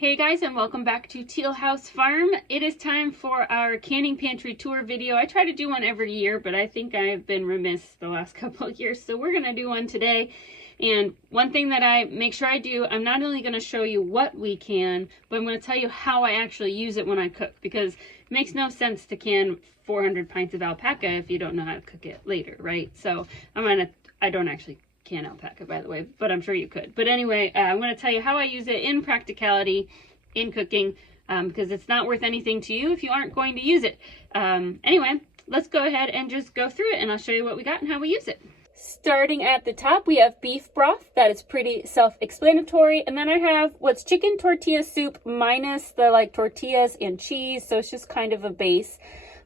Hey guys, and welcome back to Teal House Farm. It is time for our canning pantry tour video. I try to do one every year, but I think I've been remiss the last couple of years, so we're going to do one today. And one thing that I make sure I do, I'm not only going to show you what we can, but I'm going to tell you how I actually use it when I cook, because it makes no sense to can 400 pints of alpaca if you don't know how to cook it later, right? So I don't actually can alpaca, by the way, but I'm sure you could. But anyway, I'm going to tell you how I use it in practicality in cooking, because it's not worth anything to you if you aren't going to use it. Anyway, let's go ahead and just go through it, and I'll show you what we got and how we use it. Starting at the top, we have beef broth. That is pretty self-explanatory. And then I have what's chicken tortilla soup minus the tortillas and cheese, so it's just kind of a base.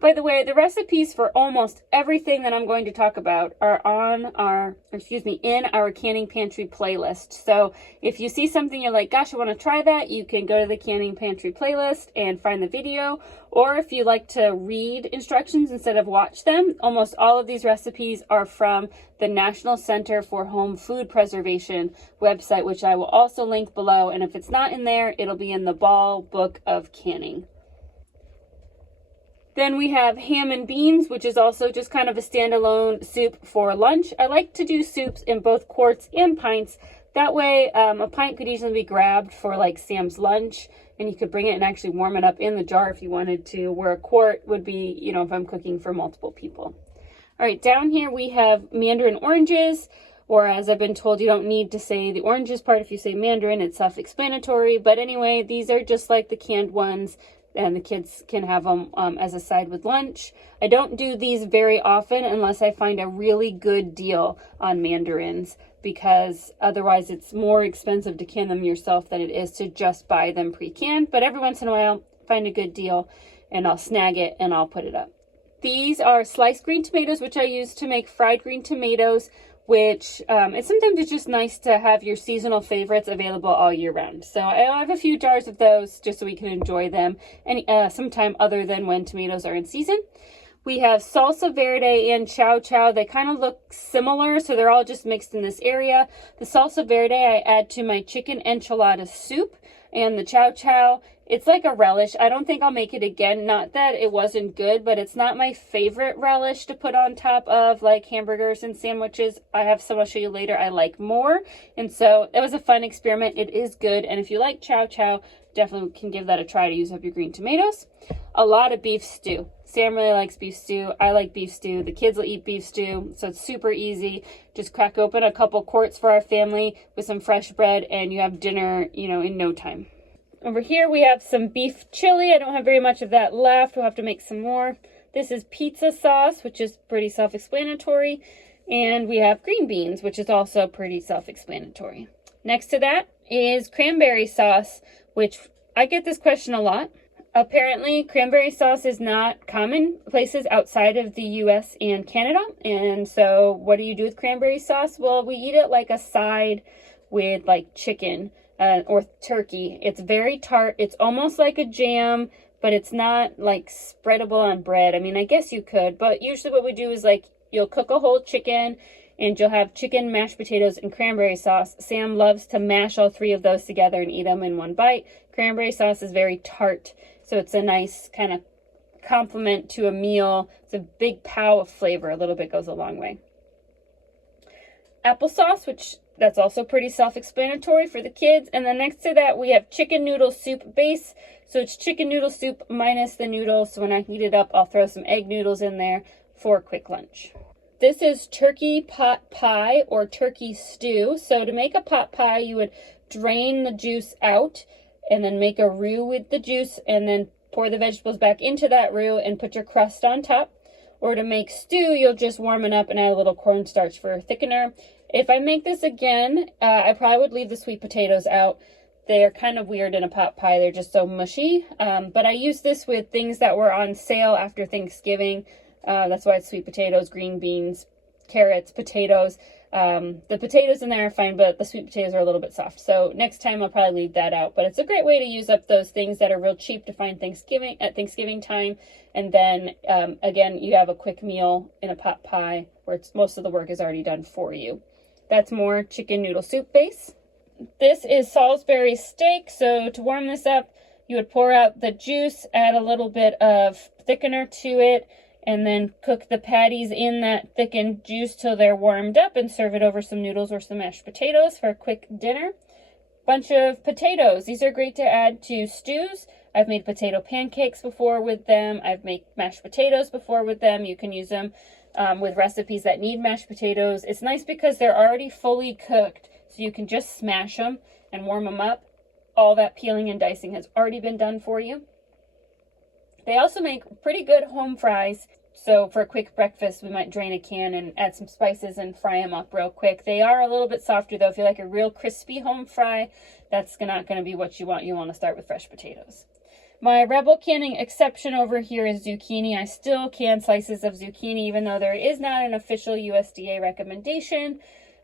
By the way, the recipes for almost everything that I'm going to talk about are in our canning pantry playlist. So if you see something you're like, gosh, I want to try that, you can go to the canning pantry playlist and find the video. Or if you like to read instructions instead of watch them, almost all of these recipes are from the National Center for Home Food Preservation website, which I will also link below. And if it's not in there, it'll be in the Ball Book of Canning. Then we have ham and beans, which is also just kind of a standalone soup for lunch. I like to do soups in both quarts and pints. That way, a pint could easily be grabbed for like Sam's lunch, and you could bring it and actually warm it up in the jar if you wanted to, where a quart would be, if I'm cooking for multiple people. All right, down here we have mandarin oranges, or as I've been told, you don't need to say the oranges part if you say mandarin, it's self-explanatory. But anyway, these are just like the canned ones, and the kids can have them as a side with lunch. I don't do these very often unless I find a really good deal on mandarins, because otherwise it's more expensive to can them yourself than it is to just buy them pre-canned. But every once in a while, find a good deal and I'll snag it and I'll put it up. These are sliced green tomatoes, which I use to make fried green tomatoes, which it's just nice to have your seasonal favorites available all year round. So I have a few jars of those just so we can enjoy them any sometime other than when tomatoes are in season. We have salsa verde and chow chow. They kind of look similar, so they're all just mixed in this area. The salsa verde I add to my chicken enchilada soup, and the chow chow, it's like a relish. I don't think I'll make it again. Not that it wasn't good, but it's not my favorite relish to put on top of like hamburgers and sandwiches. I have some I'll show you later I like more. And so it was a fun experiment. It is good. And if you like chow chow, definitely can give that a try to use up your green tomatoes. A lot of beef stew. Sam really likes beef stew. I like beef stew. The kids will eat beef stew, so it's super easy. Just crack open a couple quarts for our family with some fresh bread, and you have dinner, in no time. Over here we have some beef chili. I don't have very much of that left. We'll have to make some more. This is pizza sauce, which is pretty self-explanatory. And we have green beans, which is also pretty self-explanatory. Next to that is cranberry sauce, which I get this question a lot. Apparently, cranberry sauce is not common places outside of the US and Canada. And so what do you do with cranberry sauce? Well, we eat it like a side with like chicken or turkey. It's very tart. It's almost like a jam, but it's not like spreadable on bread. I mean, I guess you could, but usually what we do is like you'll cook a whole chicken and you'll have chicken, mashed potatoes, and cranberry sauce. Sam loves to mash all three of those together and eat them in one bite. Cranberry sauce is very tart, so it's a nice kind of complement to a meal. It's a big pow of flavor. A little bit goes a long way. Applesauce, which that's also pretty self-explanatory for the kids. And then next to that, we have chicken noodle soup base. So it's chicken noodle soup minus the noodles. So when I heat it up, I'll throw some egg noodles in there for a quick lunch. This is turkey pot pie or turkey stew. So to make a pot pie, you would drain the juice out and then make a roux with the juice and then pour the vegetables back into that roux and put your crust on top. Or to make stew, you'll just warm it up and add a little cornstarch for a thickener. If I make this again, I probably would leave the sweet potatoes out. They're kind of weird in a pot pie. They're just so mushy. But I use this with things that were on sale after Thanksgiving. That's why it's sweet potatoes, green beans, carrots, potatoes. The potatoes in there are fine, but the sweet potatoes are a little bit soft. So next time I'll probably leave that out. But it's a great way to use up those things that are real cheap to find at Thanksgiving time. And then, again, you have a quick meal in a pot pie where most of the work is already done for you. That's more chicken noodle soup base. this is Salisbury steak. So to warm this up, you would pour out the juice, add a little bit of thickener to it, and then cook the patties in that thickened juice till they're warmed up and serve it over some noodles or some mashed potatoes for a quick dinner. Bunch of potatoes. These are great to add to stews. I've made potato pancakes before with them. I've made mashed potatoes before with them. You can use them with recipes that need mashed potatoes. It's nice because they're already fully cooked, so you can just smash them and warm them up. All that peeling and dicing has already been done for you. They also make pretty good home fries. So for a quick breakfast, we might drain a can and add some spices and fry them up real quick. They are a little bit softer though. If you like a real crispy home fry, that's not going to be what you want. You want to start with fresh potatoes. My Rebel canning exception over here is zucchini. I still can slices of zucchini, even though there is not an official USDA recommendation.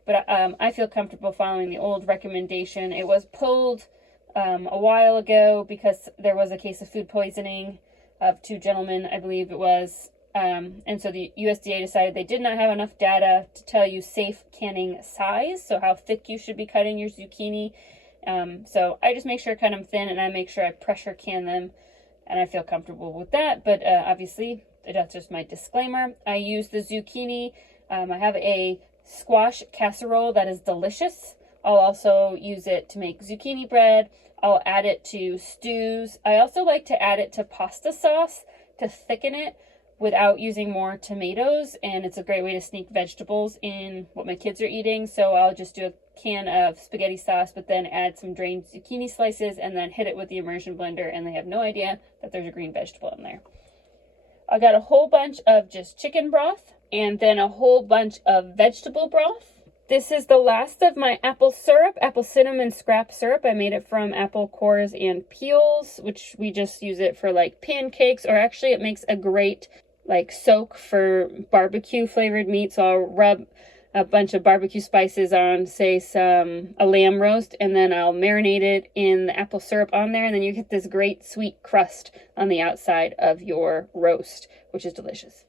But I feel comfortable following the old recommendation. It was pulled a while ago because there was a case of food poisoning of 2 gentlemen, I believe it was. And so the USDA decided they did not have enough data to tell you safe canning size, so how thick you should be cutting your zucchini. So I just make sure I cut them thin, and I make sure I pressure can them, and I feel comfortable with that. But obviously, that's just my disclaimer. I use the zucchini. I have a squash casserole that is delicious. I'll also use it to make zucchini bread. I'll add it to stews. I also like to add it to pasta sauce to thicken it without using more tomatoes, and it's a great way to sneak vegetables in what my kids are eating. So I'll just do a can of spaghetti sauce, but then add some drained zucchini slices and then hit it with the immersion blender, and they have no idea that there's a green vegetable in there. I got a whole bunch of just chicken broth and then a whole bunch of vegetable broth. This is the last of my apple syrup, apple cinnamon scrap syrup. I made it from apple cores and peels, which we just use it for like pancakes, or actually it makes a great like soak for barbecue flavored meat. So I'll rub a bunch of barbecue spices on, say a lamb roast, and then I'll marinate it in the apple syrup on there, and then you get this great sweet crust on the outside of your roast, which is delicious.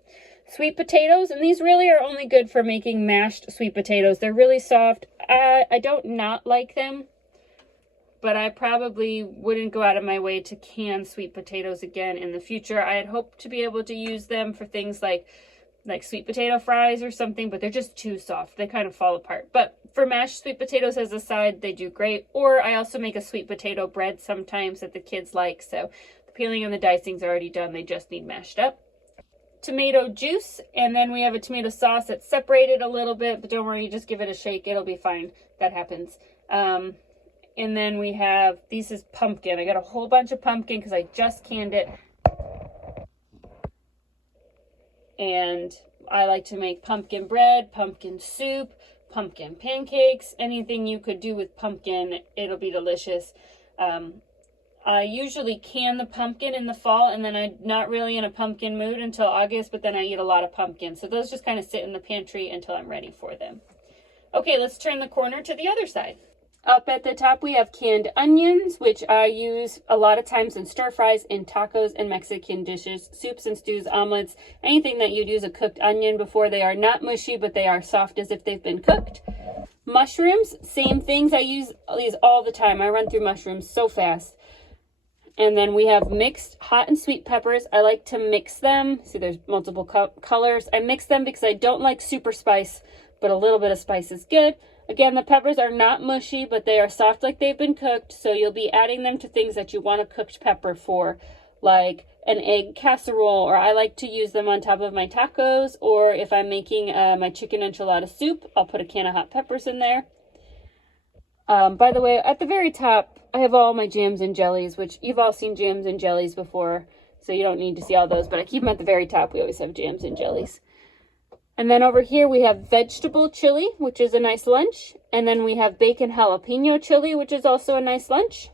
Sweet potatoes, and these really are only good for making mashed sweet potatoes. They're really soft. I don't not like them, but I probably wouldn't go out of my way to can sweet potatoes again in the future. I had hoped to be able to use them for things like sweet potato fries or something, but they're just too soft. They kind of fall apart. But for mashed sweet potatoes as a side, they do great. Or I also make a sweet potato bread sometimes that the kids like. So the peeling and the dicing's already done. They just need mashed up. Tomato juice, and then we have a tomato sauce that's separated a little bit, but don't worry, just give it a shake. It'll be fine. That happens. And then we have, this is pumpkin. I got a whole bunch of pumpkin because I just canned it. And I like to make pumpkin bread, pumpkin soup, pumpkin pancakes, anything you could do with pumpkin, it'll be delicious. I usually can the pumpkin in the fall, and then I'm not really in a pumpkin mood until August, but then I eat a lot of pumpkin. So those just kind of sit in the pantry until I'm ready for them. Okay, let's turn the corner to the other side. Up at the top, we have canned onions, which I use a lot of times in stir fries, in tacos, and Mexican dishes, soups and stews, omelets, anything that you'd use a cooked onion before. They are not mushy, but they are soft as if they've been cooked. Mushrooms, same things. I use these all the time. I run through mushrooms so fast. And then we have mixed hot and sweet peppers. I like to mix them. See, there's multiple colors. I mix them because I don't like super spice, but a little bit of spice is good. Again, the peppers are not mushy, but they are soft like they've been cooked. So you'll be adding them to things that you want a cooked pepper for, like an egg casserole, or I like to use them on top of my tacos, or if I'm making my chicken enchilada soup, I'll put a can of hot peppers in there. By the way, at the very top, I have all my jams and jellies, which you've all seen jams and jellies before, so you don't need to see all those, but I keep them at the very top. We always have jams and jellies. And then over here we have vegetable chili, which is a nice lunch. And then we have bacon jalapeno chili, which is also a nice lunch.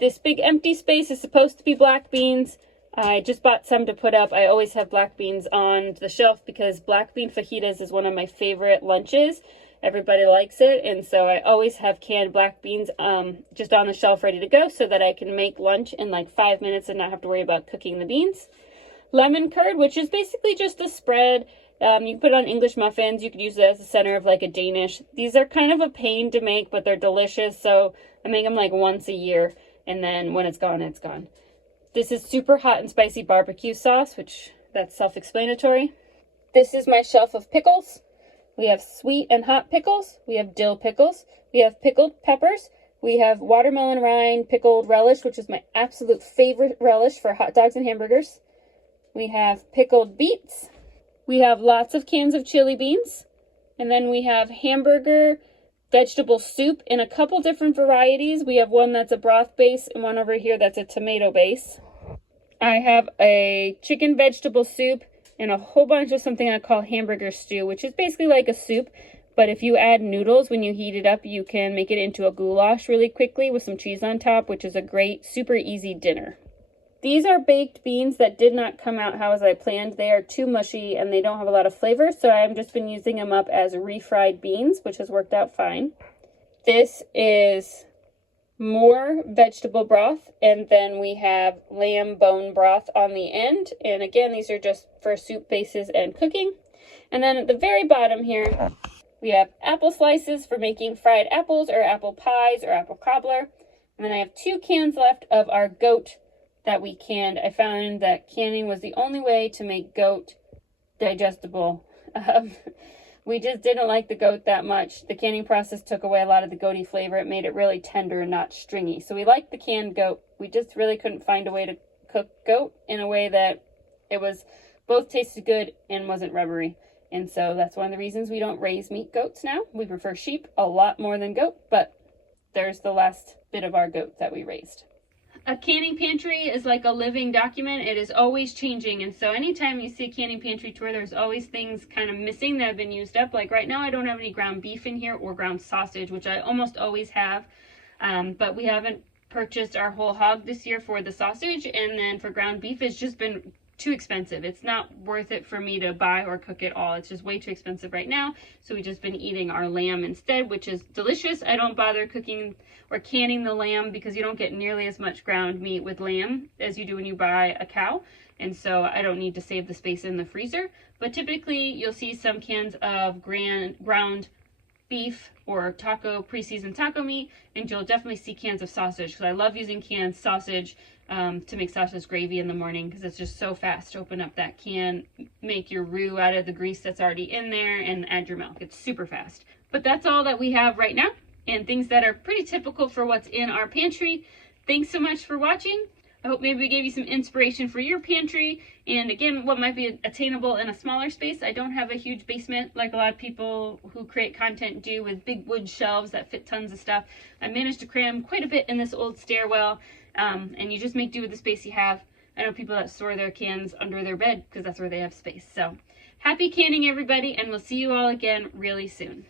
This big empty space is supposed to be black beans. I just bought some to put up. I always have black beans on the shelf because black bean fajitas is one of my favorite lunches. Everybody likes it, and so I always have canned black beans just on the shelf ready to go so that I can make lunch in like 5 minutes and not have to worry about cooking the beans. Lemon curd, which is basically just a spread. You can put it on English muffins. You could use it as the center of like a Danish. These are kind of a pain to make, but they're delicious. So I make them like once a year, and then when it's gone, it's gone. This is super hot and spicy barbecue sauce, which that's self-explanatory. This is my shelf of pickles. We have sweet and hot pickles. We have dill pickles. We have pickled peppers. We have watermelon rind pickled relish, which is my absolute favorite relish for hot dogs and hamburgers. We have pickled beets. We have lots of cans of chili beans. And then we have hamburger vegetable soup in a couple different varieties. We have one that's a broth base and one over here that's a tomato base. I have a chicken vegetable soup and a whole bunch of something I call hamburger stew, which is basically like a soup. But if you add noodles, when you heat it up, you can make it into a goulash really quickly with some cheese on top, which is a great, super easy dinner. These are baked beans that did not come out how as I planned. They are too mushy and they don't have a lot of flavor, so I've just been using them up as refried beans, which has worked out fine. This is more vegetable broth, and then we have lamb bone broth on the end. And again, these are just for soup bases and cooking. And then at the very bottom here, we have apple slices for making fried apples or apple pies or apple cobbler. And then I have 2 cans left of our goat that we canned. I found that canning was the only way to make goat digestible. We just didn't like the goat that much. The canning process took away a lot of the goaty flavor. It made it really tender and not stringy. So we liked the canned goat. We just really couldn't find a way to cook goat in a way that it was both tasted good and wasn't rubbery. And so that's one of the reasons we don't raise meat goats now. We prefer sheep a lot more than goat, but there's the last bit of our goat that we raised. A canning pantry is like a living document. It is always changing, and so anytime you see a canning pantry tour, there's always things kind of missing that have been used up. Like right now I don't have any ground beef in here or ground sausage, which I almost always have, but we haven't purchased our whole hog this year for the sausage. And then for ground beef, it's just been too expensive. It's not worth it for me to buy or cook it all. It's just way too expensive right now. So we've just been eating our lamb instead, which is delicious. I don't bother cooking or canning the lamb because you don't get nearly as much ground meat with lamb as you do when you buy a cow. And so I don't need to save the space in the freezer. But typically you'll see some cans of ground beef or pre-seasoned taco meat, and you'll definitely see cans of sausage, because I love using canned sausage to make sausage gravy in the morning, because it's just so fast to open up that can, make your roux out of the grease that's already in there, and add your milk. It's super fast. But that's all that we have right now, and things that are pretty typical for what's in our pantry. Thanks so much for watching. I hope maybe we gave you some inspiration for your pantry, and again, what might be attainable in a smaller space. I don't have a huge basement like a lot of people who create content do, with big wood shelves that fit tons of stuff. I managed to cram quite a bit in this old stairwell, and you just make do with the space you have. I know people that store their cans under their bed because that's where they have space. So happy canning, everybody, and we'll see you all again really soon.